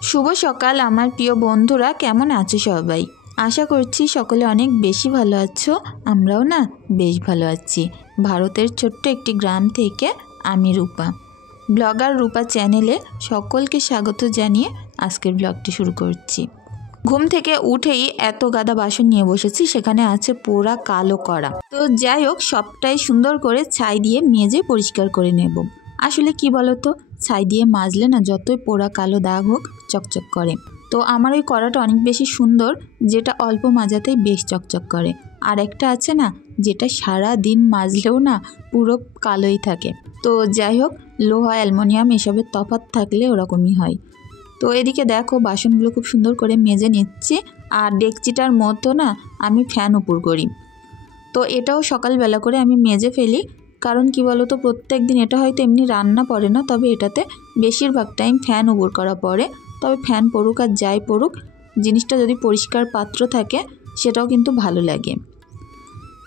শুভ সকাল আমার প্রিয় বন্ধুরা, কেমন আছো সবাই? আশা করছি সকলে অনেক বেশি ভালো আছো। আমরাও না বেশ ভালো আছি। ভারতের ছোট্ট একটি গ্রাম থেকে আমি রূপা, ব্লগার রূপা চ্যানেলে সকলকে স্বাগত জানিয়ে আজকের ব্লগটি শুরু করছি। ঘুম থেকে উঠেই এত গাদা বাসন নিয়ে বসেছি, সেখানে আছে পোড়া কালো কড়া। তো যাই হোক, সবটাই সুন্দর করে ছাই দিয়ে মেজে পরিষ্কার করে নেব। আসলে কি বলতো, ছাই দিয়ে মাজলে না যতই পোড়া কালো দাগ হোক চকচক করে। তো আমার ওই কড়াটা অনেক বেশি সুন্দর, যেটা অল্প মাজাতেই বেশ চকচক করে। আর একটা আছে না, যেটা সারা দিন মাজলেও না পুরো কালোই থাকে। তো যাই হোক, লোহা অ্যালুমিনিয়াম এসবের তফাৎ থাকলে ওরকমই হয়। তো এদিকে দেখো, বাসনগুলো খুব সুন্দর করে মেজে নিচ্ছি। আর ডেকচিটার মতো না আমি ফ্যান উপর করি। তো এটাও সকালবেলা করে আমি মেজে ফেলি, কারণ কি বলতো, প্রত্যেক দিন এটা হয়তো এমনি রান্না পড়ে না, তবে এটাতে বেশিরভাগ টাইম ফ্যান উপর করা পড়ে। তবে ফ্যান পড়ুক আর যাই পড়ুক, জিনিসটা যদি পরিষ্কার পাত্র থাকে সেটাও কিন্তু ভালো লাগে।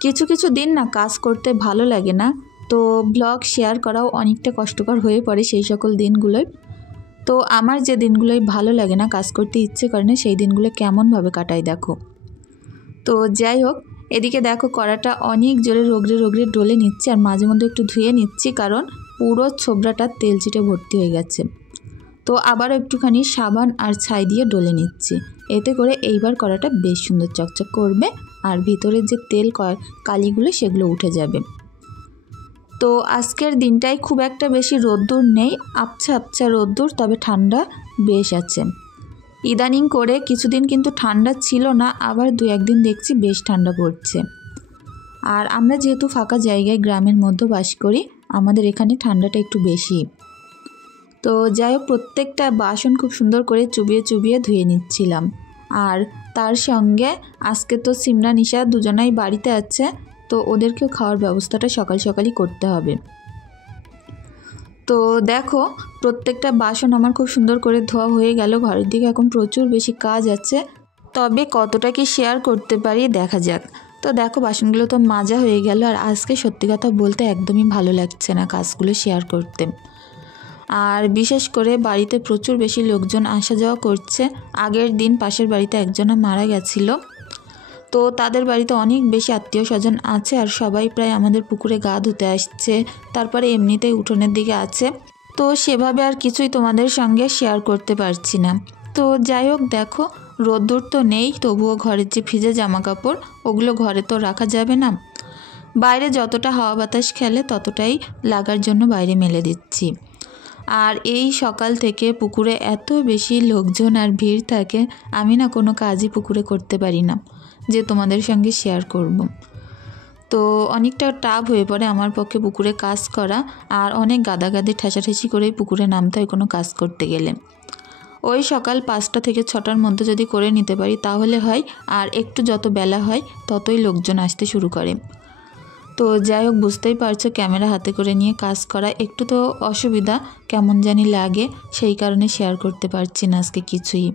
কিছু কিছু দিন না কাজ করতে ভালো লাগে না, তো ব্লগ শেয়ার করাও অনেকটা কষ্টকর হয়ে পড়ে সেই সকল দিনগুলোয়। তো আমার যে দিনগুলোই ভালো লাগে না, কাজ করতে ইচ্ছে করে না, সেই দিনগুলো কেমনভাবে কাটাই দেখো। তো যাই হোক, এদিকে দেখো কড়াটা অনেক জোরে রগড়ে রগড়ে ডলে নিচ্ছি, আর মাঝে মধ্যে একটু ধুয়ে নিচ্ছি, কারণ পুরো ছোবড়াটা তেল চিটে ভর্তি হয়ে গেছে। তো আবারও একটুখানি সাবান আর ছাই দিয়ে ডলে নিচ্ছি। এতে করে এইবার কড়াটা বেশ সুন্দর চকচক করবে, আর ভিতরের যে তেল কালিগুলো সেগুলো উঠে যাবে। তো আজকের দিনটাই খুব একটা বেশি রোদ্দুর নেই, আবছা আবছা রোদ্দুর, তবে ঠান্ডা বেশ আছে। ইদানিং করে কিছুদিন কিন্তু ঠান্ডা ছিল না, আবার দু একদিন দেখছি বেশ ঠান্ডা পড়ছে। আর আমরা যেহেতু ফাঁকা জায়গায় গ্রামের মধ্যে বাস করি, আমাদের এখানে ঠান্ডাটা একটু বেশি। তো যাই হোক, প্রত্যেকটা বাসন খুব সুন্দর করে চুবিয়ে চুবিয়ে ধুয়ে নিচ্ছিলাম। আর তার সঙ্গে আজকে তো সিমরা নিশা দুজনাই বাড়িতে আছে, তো ওদেরকেও খাওয়ার ব্যবস্থাটা সকাল সকালই করতে হবে। তো দেখো, প্রত্যেকটা বাসন আমার খুব সুন্দর করে ধোয়া হয়ে গেল। ঘরের দিকে এখন প্রচুর বেশি কাজ আছে, তবে কতটা কি শেয়ার করতে পারি দেখা যাক। তো দেখো, বাসনগুলো তো মাজা হয়ে গেল। আর আজকে সত্যি কথা বলতে একদমই ভালো লাগছে না কাজগুলো শেয়ার করতে। আর বিশেষ করে বাড়িতে প্রচুর বেশি লোকজন আসা যাওয়া করছে। আগের দিন পাশের বাড়িতে একজনা মারা গেছিলো, তো তাদের বাড়িতে অনেক বেশি আত্মীয় স্বজন আছে, আর সবাই প্রায় আমাদের পুকুরে গা ধুতে আসছে। তারপরে এমনিতেই উঠোনের দিকে আছে, তো সেভাবে আর কিছুই তোমাদের সঙ্গে শেয়ার করতে পারছি না। তো যাই হোক, দেখো রোদ্দুর তো নেই, তবুও ঘরের যে ভিজে জামা কাপড় ওগুলো ঘরে তো রাখা যাবে না। বাইরে যতটা হাওয়া বাতাস খেলে ততটাই লাগার জন্য বাইরে মেলে দিচ্ছি। আর এই সকাল থেকে পুকুরে এত বেশি লোকজন আর ভিড় থাকে, আমি না কোনো কাজই পুকুরে করতে পারি না যে তোমাদের সঙ্গে শেয়ার করব। তো অনেকটা টাফ হয়ে পড়ে আমার পক্ষে পুকুরে কাজ করা, আর অনেক গাদাগাদি ঠেসাঠেসি করেই পুকুরে নামতে হয় কোনো কাজ করতে গেলে। ওই সকাল 5টা থেকে 6টার মধ্যে যদি করে নিতে পারি তাহলে হয়, আর একটু যত বেলা হয় ততই লোকজন আসতে শুরু করে। তো যাই হোক, বুঝতেই পারছো ক্যামেরা হাতে করে নিয়ে কাজ করা একটু তো অসুবিধা, কেমন জানি লাগে, সেই কারণে শেয়ার করতে পারছি না আজকে কিছুই।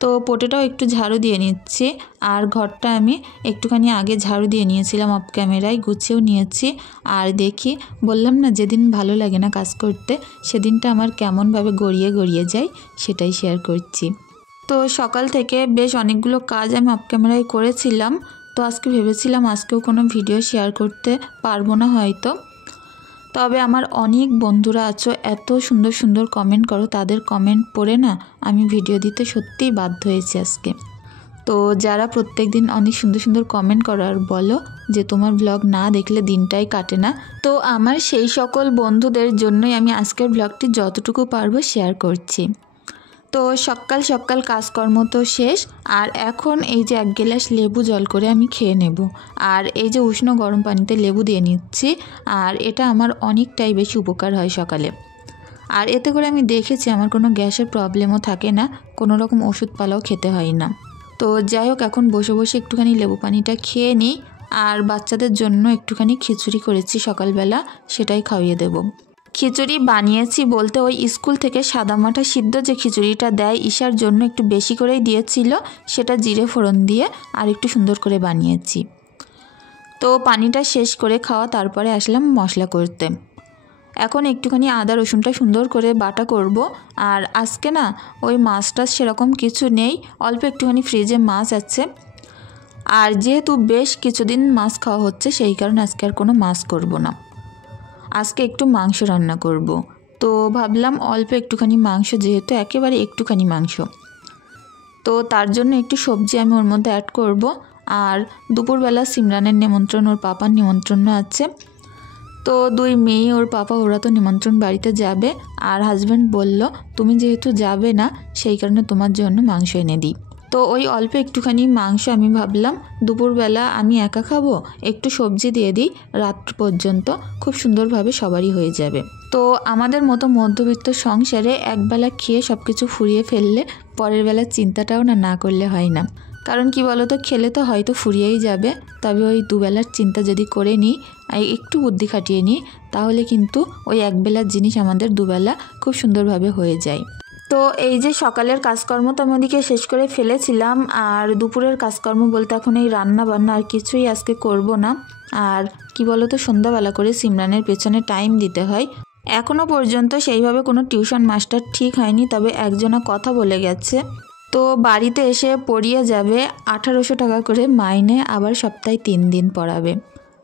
তো পোটেটাও একটু ঝাড়ু দিয়ে নিচ্ছি, আর ঘরটা আমি একটুখানি আগে ঝাড়ু দিয়ে নিয়েছিলাম অফ ক্যামেরায়, গুছিয়েও নিয়েছি। আর দেখি, বললাম না যেদিন ভালো লাগে না কাজ করতে, সেদিনটা আমার কেমনভাবে গড়িয়ে গড়িয়ে যায় সেটাই শেয়ার করছি। তো সকাল থেকে বেশ অনেকগুলো কাজ আমি অফ ক্যামেরায় করেছিলাম। তো আজকে ভেবেছিলাম আজকেও কোনো ভিডিও শেয়ার করতে পারবো না হয়তো, তবে আমার অনেক বন্ধুরা আছো, এত সুন্দর সুন্দর কমেন্ট করো, তাদের কমেন্ট পড়ে না আমি ভিডিও দিতে সত্যিই বাধ্য হয়েছি আজকে। তো যারা প্রত্যেক দিন অনেক সুন্দর সুন্দর কমেন্ট করো আর বলো যে তোমার ব্লগ না দেখলে দিনটাই কাটে না, তো আমার সেই সকল বন্ধুদের জন্যই আমি আজকের ব্লগটি যতটুকু পারবো শেয়ার করছি। তো সকাল সকাল কাজকর্ম তো শেষ, আর এখন এই যে 1 গ্লাস লেবু জল করে আমি খেয়ে নেব। আর এই যে উষ্ণ গরম পানিতে লেবু দিয়ে নিচ্ছি, আর এটা আমার অনেকটাই বেশি উপকার হয় সকালে। আর এতে করে আমি দেখেছি আমার কোনো গ্যাসের প্রবলেমও থাকে না, কোনো রকম ওষুধপালাও খেতে হয় না। তো যাই হোক, এখন বসে বসে একটুখানি লেবু পানিটা খেয়ে নিই। আর বাচ্চাদের জন্য একটুখানি খিচুড়ি করেছি সকালবেলা, সেটাই খাইয়ে দেব। খিচুড়ি বানিয়েছি বলতে, ওই স্কুল থেকে সাদামাটা সিদ্ধ যে খিচুড়িটা দেয় ঈশার জন্য একটু বেশি করেই দিয়েছিল, সেটা জিরে ফোড়ন দিয়ে আর একটু সুন্দর করে বানিয়েছি। তো পানিটা শেষ করে খাওয়া, তারপরে আসলাম মশলা করতে। এখন একটুখানি আদা রসুনটা সুন্দর করে বাটা করব। আর আজকে না ওই মাছটা সেরকম কিছু নেই, অল্প একটুখানি ফ্রিজে মাছ আছে। আর যেহেতু বেশ কিছুদিন মাছ খাওয়া হচ্ছে সেই কারণে আজকে আর কোনো মাছ করব না, আজকে একটু মাংস রান্না করব। তো ভাবলাম অল্প একটুখানি মাংস, যেহেতু একেবারে একটুখানি মাংস, তো তার জন্য একটু সবজি আমি ওর মধ্যে অ্যাড করব। আর দুপুরবেলা সিমরানের নিমন্ত্রণ, ওর পাপার নিমন্ত্রণ আছে। তো দুই মেয়ে ওর পাপা ওরা তো নিমন্ত্রণ বাড়িতে যাবে। আর হাজব্যান্ড বলল তুমি যেহেতু যাবে না সেই কারণে তোমার জন্য মাংস এনে দিই। তো ওই অল্প একটুখানি মাংস আমি ভাবলাম দুপুরবেলা আমি একা খাবো, একটু সবজি দিয়ে দিই, রাত পর্যন্ত খুব সুন্দরভাবে সবারই হয়ে যাবে। তো আমাদের মতো মধ্যবিত্ত সংসারে একবেলা খেয়ে সব কিছু ফুরিয়ে ফেললে পরের বেলার চিন্তাটাও না করলে হয় না। কারণ কি বলো তো, খেলে তো হয়তো ফুরিয়েই যাবে, তবে ওই দুবেলার চিন্তা যদি করে নিই, একটু বুদ্ধি খাটিয়ে নিই, তাহলে কিন্তু ওই একবেলার জিনিস আমাদের দুবেলা খুব সুন্দরভাবে হয়ে যায়। তো এই যে সকালের কাজকর্ম তো আমি ওদিকে শেষ করে ফেলেছিলাম। আর দুপুরের কাজকর্ম বলতে এখন এই রান্না বান্না আর কিছুই আজকে করব না। আর কি বলো তো, সন্ধ্যাবেলা করে সিমরানের পেছনে টাইম দিতে হয়। এখনও পর্যন্ত সেইভাবে কোনো টিউশন মাস্টার ঠিক হয়নি, তবে একজনা কথা বলে গেছে। তো বাড়িতে এসে পড়িয়ে যাবে 1800 টাকা করে মাইনে, আবার সপ্তাহে 3 দিন পড়াবে।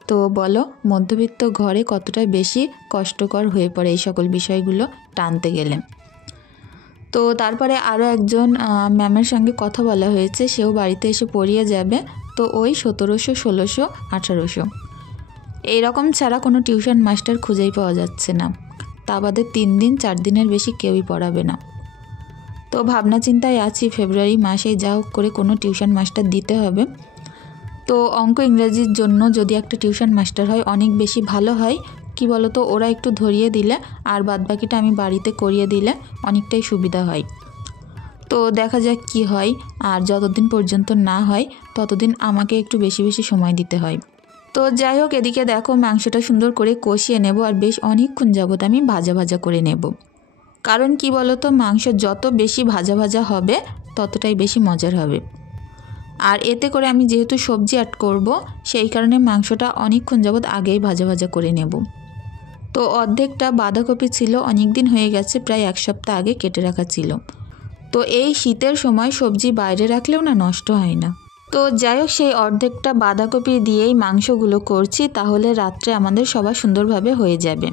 তো বলো মধ্যবিত্ত ঘরে কতটা বেশি কষ্টকর হয়ে পড়ে এই সকল বিষয়গুলো টানতে গেলে। তো তারপরে আরও একজন ম্যামের সঙ্গে কথা বলা হয়েছে, সেও বাড়িতে এসে পড়িয়ে যাবে। তো ওই 1700, 1600, 1800 এইরকম ছাড়া কোনো টিউশন মাস্টার খুঁজেই পাওয়া যাচ্ছে না। তা বাদে 3 দিন 4 দিনের বেশি কেউই পড়াবে না। তো ভাবনা চিন্তায় আছি ফেব্রুয়ারি মাসে যা হোক করে কোনো টিউশন মাস্টার দিতে হবে। তো অঙ্ক ইংরেজির জন্য যদি একটা টিউশন মাস্টার হয় অনেক বেশি ভালো হয়। কি বলো তো, ওরা একটু ধরিয়ে দিলে আর বাদবাকিটা আমি বাড়িতে করিয়ে দিলে অনেকটাই সুবিধা হয়। তো দেখা যাক কি হয়। আর যতদিন পর্যন্ত না হয় ততদিন আমাকে একটু বেশি বেশি সময় দিতে হয়। তো যাই হোক, এদিকে দেখো মাংসটা সুন্দর করে কষিয়ে নেব, আর বেশ অনেকক্ষণ যাবত আমি ভাজা ভাজা করে নেব। কারণ কি বলো তো, মাংস যত বেশি ভাজা ভাজা হবে ততটাই বেশি মজার হবে। আর এতে করে আমি যেহেতু সবজি অ্যাড করব সেই কারণে মাংসটা অনেকক্ষণ যাবত আগেই ভাজা ভাজা করে নেব। তো অর্ধেকটা বাঁধাকপি ছিল, অনেক দিন হয়ে গেছে, প্রায় 1 সপ্তাহ আগে কেটে রাখা ছিল। তো এই শীতের সময় সবজি বাইরে রাখলেও না নষ্ট হয় না। তো যাই হোক, সেই অর্ধেকটা বাঁধাকপি দিয়েই মাংসগুলো করছি, তাহলে রাত্রে আমাদের সবার সুন্দরভাবে হয়ে যাবে।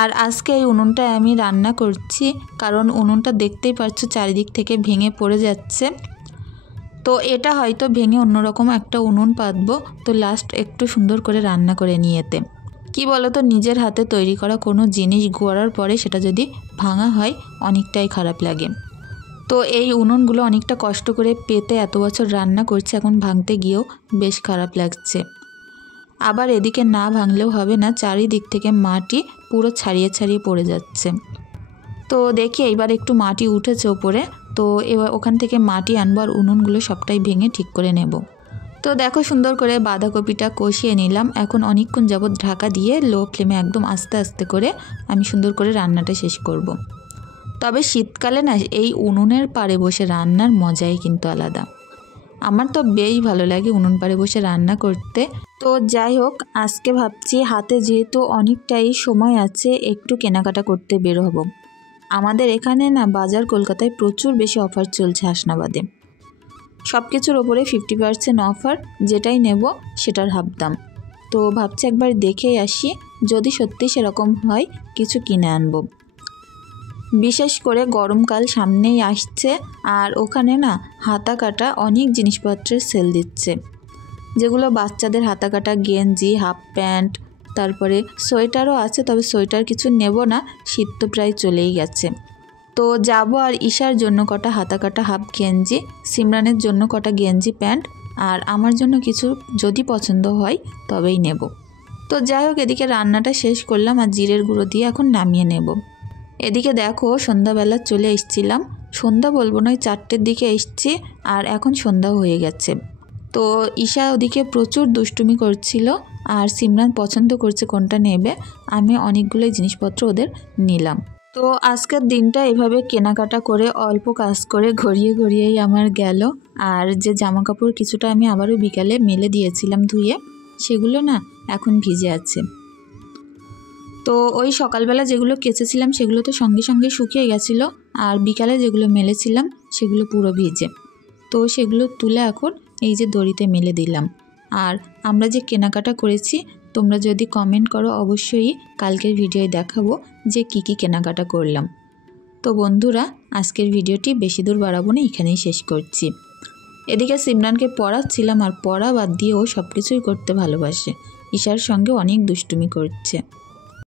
আর আজকে এই উনুনটায় আমি রান্না করছি, কারণ উনুনটা দেখতেই পাচ্ছ চারিদিক থেকে ভেঙে পড়ে যাচ্ছে। তো এটা হয়তো ভেঙে অন্যরকম একটা উনুন পাতবো। তো লাস্ট একটু সুন্দর করে রান্না করে নিয়েতে কি বলো তো, নিজের হাতে তৈরি করা কোনো জিনিস গড়ার পরে সেটা যদি ভাঙা হয় অনেকটাই খারাপ লাগে। তো এই উনুনগুলো অনেকটা কষ্ট করে পেতে এত বছর রান্না করছে, এখন ভাঙতে গিয়েও বেশ খারাপ লাগছে। আবার এদিকে না ভাঙলেও হবে না, চারিদিক থেকে মাটি পুরো ছাড়িয়ে ছাড়িয়ে পড়ে যাচ্ছে। তো দেখি এইবার একটু মাটি উঠেছে ওপরে, তো এবার ওখান থেকে মাটি আনবো আর উনুনগুলো সবটাই ভেঙে ঠিক করে নেব। তো দেখো সুন্দর করে বাঁধাকপিটা কষিয়ে নিলাম। এখন অনেকক্ষণ যাবত ঢাকা দিয়ে লো ফ্লেমে একদম আস্তে আস্তে করে আমি সুন্দর করে রান্নাটা শেষ করব। তবে শীতকালে না এই উনুনের পাড়ে বসে রান্নার মজাই কিন্তু আলাদা। আমার তো বেশ ভালো লাগে উনুন পাড়ে বসে রান্না করতে। তো যাই হোক, আজকে ভাবছি হাতে যেহেতু অনেকটাই সময় আছে একটু কেনাকাটা করতে বের হব। আমাদের এখানে না বাজার কলকাতায় প্রচুর বেশি অফার চলছে হাসনাবাদে। সব কিছুর ওপরে 50% অফার, যেটাই নেব সেটার হাফ দাম। তো ভাবছি একবার দেখেই আসি, যদি সত্যি সেরকম হয় কিছু কিনে আনবো। বিশেষ করে গরমকাল সামনেই আসছে, আর ওখানে না হাতা কাটা অনেক জিনিসপত্রের সেল দিচ্ছে, যেগুলো বাচ্চাদের হাতা কাটা গেঞ্জি, হাফ প্যান্ট, তারপরে সোয়েটারও আছে। তবে সোয়েটার কিছু নেব না, শীত তো প্রায় চলেই গেছে। তো যাব আর ঈশার জন্য কটা হাতা কাটা হাফ গেঞ্জি, সিমরানের জন্য কটা গেঞ্জি প্যান্ট, আর আমার জন্য কিছু যদি পছন্দ হয় তবেই নেব। তো যাই হোক, এদিকে রান্নাটা শেষ করলাম আর জিরের গুঁড়ো দিয়ে এখন নামিয়ে নেব। এদিকে দেখো সন্ধ্যাবেলা চলে এসেছিলাম, সন্ধ্যা বলবো নয় 4টের দিকে এসছি, আর এখন সন্ধ্যাও হয়ে গেছে। তো ঈশা ওদিকে প্রচুর দুষ্টুমি করছিল, আর সিমরান পছন্দ করছে কোনটা নেবে। আমি অনেকগুলোই জিনিসপত্র ওদের নিলাম। তো আজকের দিনটা এভাবে কেনাকাটা করে অল্প কাজ করে ঘুরিয়ে ঘুরিয়েই আমার গেল। আর যে জামা কাপড় কিছুটা আমি আবারও বিকালে মেলে দিয়েছিলাম ধুয়ে, সেগুলো না এখন ভিজে আছে। তো ওই সকালবেলা যেগুলো কেচেছিলাম সেগুলো তো সঙ্গে সঙ্গে শুকিয়ে গেছিলো, আর বিকালে যেগুলো মেলেছিলাম সেগুলো পুরো ভিজে। তো সেগুলো তুলে এখন এই যে দড়িতে মেলে দিলাম। আর আমরা যে কেনাকাটা করেছি, তোমরা যদি কমেন্ট করো অবশ্যই কালকের ভিডিওয় দেখাবো যে কি কি কেনাকাটা করলাম। তো বন্ধুরা, আজকের ভিডিওটি বেশি দূর বাড়াবো না, এখানেই শেষ করছি। এদিকে সিমরানকে পড়াচ্ছিলাম, আর পড়া বাদ দিয়ে ও সব কিছুই করতে ভালোবাসে। ঈশার সঙ্গে অনেক দুষ্টুমি করছে।